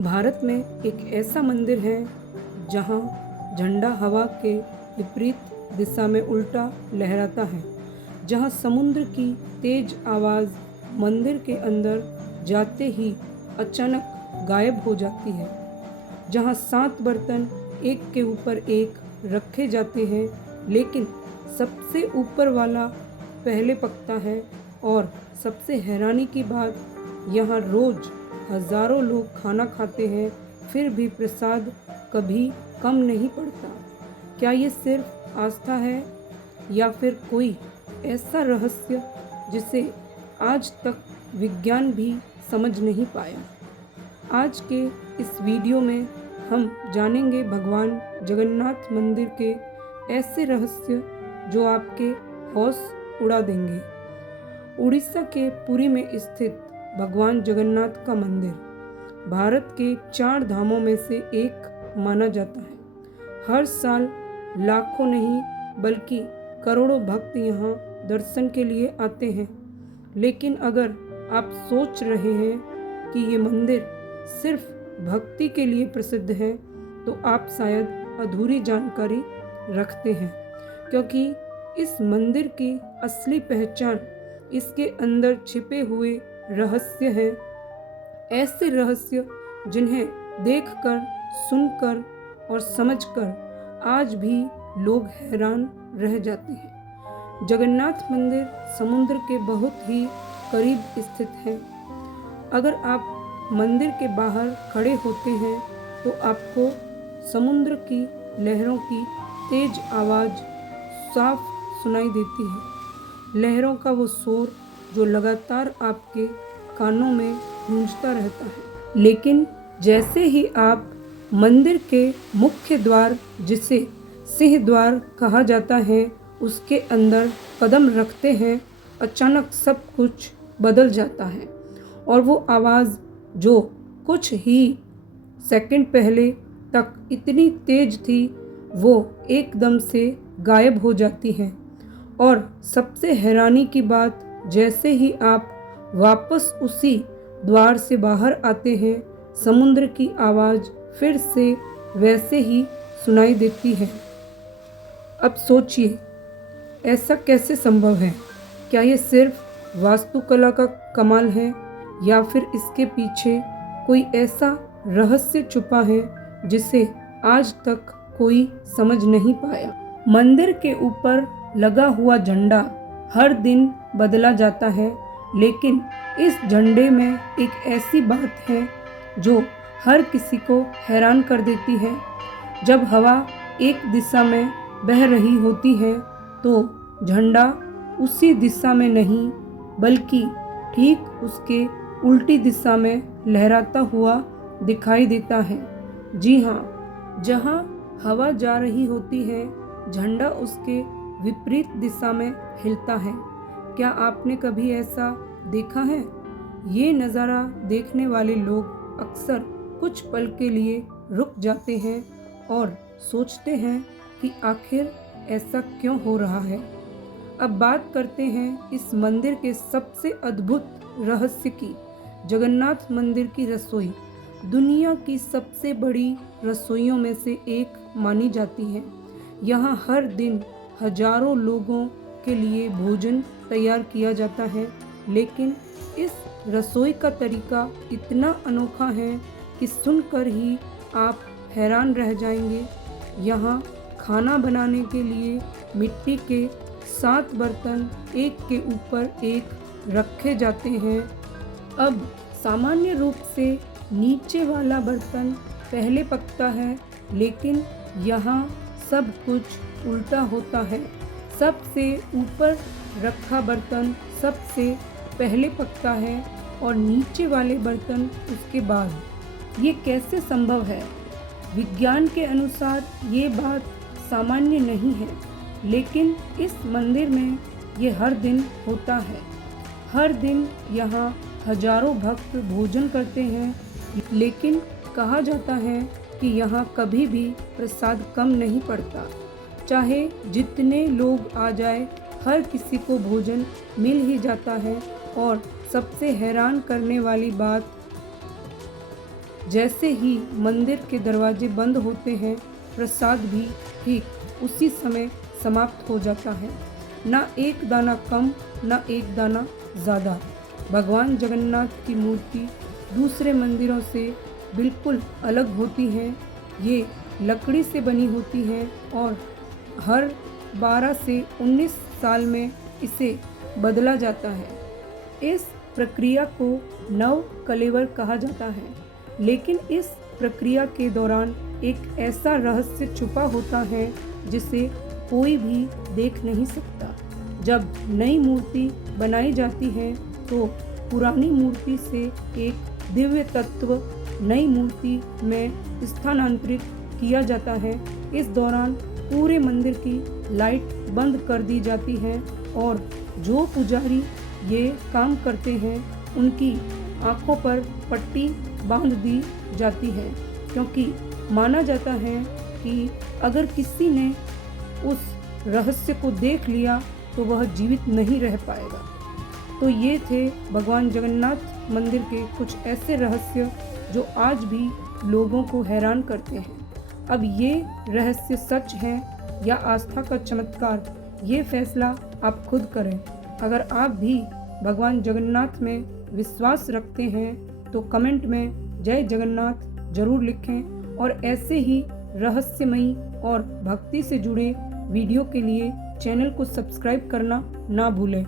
भारत में एक ऐसा मंदिर है जहाँ झंडा हवा के विपरीत दिशा में उल्टा लहराता है, जहाँ समुद्र की तेज आवाज़ मंदिर के अंदर जाते ही अचानक गायब हो जाती है, जहाँ 7 बर्तन एक के ऊपर एक रखे जाते हैं, लेकिन सबसे ऊपर वाला पहले पकता है। और सबसे हैरानी की बात, यहाँ रोज़ हजारों लोग खाना खाते हैं, फिर भी प्रसाद कभी कम नहीं पड़ता। क्या ये सिर्फ आस्था है या फिर कोई ऐसा रहस्य जिसे आज तक विज्ञान भी समझ नहीं पाया? आज के इस वीडियो में हम जानेंगे भगवान जगन्नाथ मंदिर के ऐसे रहस्य जो आपके होश उड़ा देंगे। उड़ीसा के पुरी में स्थित भगवान जगन्नाथ का मंदिर भारत के 4 धामों में से एक माना जाता है। हर साल लाखों नहीं बल्कि करोड़ों भक्त यहाँ दर्शन के लिए आते हैं। लेकिन अगर आप सोच रहे हैं कि ये मंदिर सिर्फ भक्ति के लिए प्रसिद्ध है, तो आप शायद अधूरी जानकारी रखते हैं, क्योंकि इस मंदिर की असली पहचान इसके अंदर छिपे हुए रहस्य हैं। ऐसे रहस्य जिन्हें देखकर, सुनकर और समझकर आज भी लोग हैरान रह जाते हैं। जगन्नाथ मंदिर समुद्र के बहुत ही करीब स्थित है। अगर आप मंदिर के बाहर खड़े होते हैं तो आपको समुद्र की लहरों की तेज आवाज़ साफ सुनाई देती है। लहरों का वो शोर जो लगातार आपके कानों में गूंजता रहता है। लेकिन जैसे ही आप मंदिर के मुख्य द्वार, जिसे सिंह द्वार कहा जाता है, उसके अंदर कदम रखते हैं, अचानक सब कुछ बदल जाता है। और वो आवाज़ जो कुछ ही सेकंड पहले तक इतनी तेज थी, वो एकदम से गायब हो जाती है। और सबसे हैरानी की बात, जैसे ही आप वापस उसी द्वार से बाहर आते हैं, समुद्र की आवाज़ फिर से वैसे ही सुनाई देती है। अब सोचिए, ऐसा कैसे संभव है? क्या ये सिर्फ वास्तुकला का कमाल है या फिर इसके पीछे कोई ऐसा रहस्य छुपा है जिसे आज तक कोई समझ नहीं पाया? मंदिर के ऊपर लगा हुआ झंडा हर दिन बदला जाता है, लेकिन इस झंडे में एक ऐसी बात है जो हर किसी को हैरान कर देती है। जब हवा एक दिशा में बह रही होती है तो झंडा उसी दिशा में नहीं बल्कि ठीक उसके उल्टी दिशा में लहराता हुआ दिखाई देता है। जी हाँ, जहाँ हवा जा रही होती है, झंडा उसके विपरीत दिशा में हिलता है। क्या आपने कभी ऐसा देखा है? ये नज़ारा देखने वाले लोग अक्सर कुछ पल के लिए रुक जाते हैं और सोचते हैं कि आखिर ऐसा क्यों हो रहा है। अब बात करते हैं इस मंदिर के सबसे अद्भुत रहस्य की। जगन्नाथ मंदिर की रसोई दुनिया की सबसे बड़ी रसोइयों में से एक मानी जाती है। यहाँ हर दिन हजारों लोगों के लिए भोजन तैयार किया जाता है, लेकिन इस रसोई का तरीका इतना अनोखा है कि सुनकर ही आप हैरान रह जाएंगे। यहाँ खाना बनाने के लिए मिट्टी के 7 बर्तन एक के ऊपर एक रखे जाते हैं। अब सामान्य रूप से नीचे वाला बर्तन पहले पकता है, लेकिन यहाँ सब कुछ उल्टा होता है। सबसे ऊपर रखा बर्तन सबसे पहले पकता है और नीचे वाले बर्तन उसके बाद। ये कैसे संभव है? विज्ञान के अनुसार ये बात सामान्य नहीं है, लेकिन इस मंदिर में ये हर दिन होता है। हर दिन यहाँ हजारों भक्त भोजन करते हैं, लेकिन कहा जाता है कि यहाँ कभी भी प्रसाद कम नहीं पड़ता। चाहे जितने लोग आ जाए, हर किसी को भोजन मिल ही जाता है। और सबसे हैरान करने वाली बात, जैसे ही मंदिर के दरवाजे बंद होते हैं, प्रसाद भी ठीक उसी समय समाप्त हो जाता है। ना एक दाना कम, ना एक दाना ज़्यादा। भगवान जगन्नाथ की मूर्ति दूसरे मंदिरों से बिल्कुल अलग होती है। ये लकड़ी से बनी होती हैं और हर 12 से 19 साल में इसे बदला जाता है। इस प्रक्रिया को नव कलेवर कहा जाता है, लेकिन इस प्रक्रिया के दौरान एक ऐसा रहस्य छुपा होता है जिसे कोई भी देख नहीं सकता। जब नई मूर्ति बनाई जाती है तो पुरानी मूर्ति से एक दिव्य तत्व नई मूर्ति में स्थानांतरित किया जाता है। इस दौरान पूरे मंदिर की लाइट बंद कर दी जाती है और जो पुजारी ये काम करते हैं उनकी आंखों पर पट्टी बांध दी जाती है, क्योंकि माना जाता है कि अगर किसी ने उस रहस्य को देख लिया तो वह जीवित नहीं रह पाएगा। तो ये थे भगवान जगन्नाथ मंदिर के कुछ ऐसे रहस्य जो आज भी लोगों को हैरान करते हैं। अब ये रहस्य सच है या आस्था का चमत्कार, ये फैसला आप खुद करें। अगर आप भी भगवान जगन्नाथ में विश्वास रखते हैं तो कमेंट में जय जगन्नाथ जरूर लिखें और ऐसे ही रहस्यमयी और भक्ति से जुड़े वीडियो के लिए चैनल को सब्सक्राइब करना ना भूलें।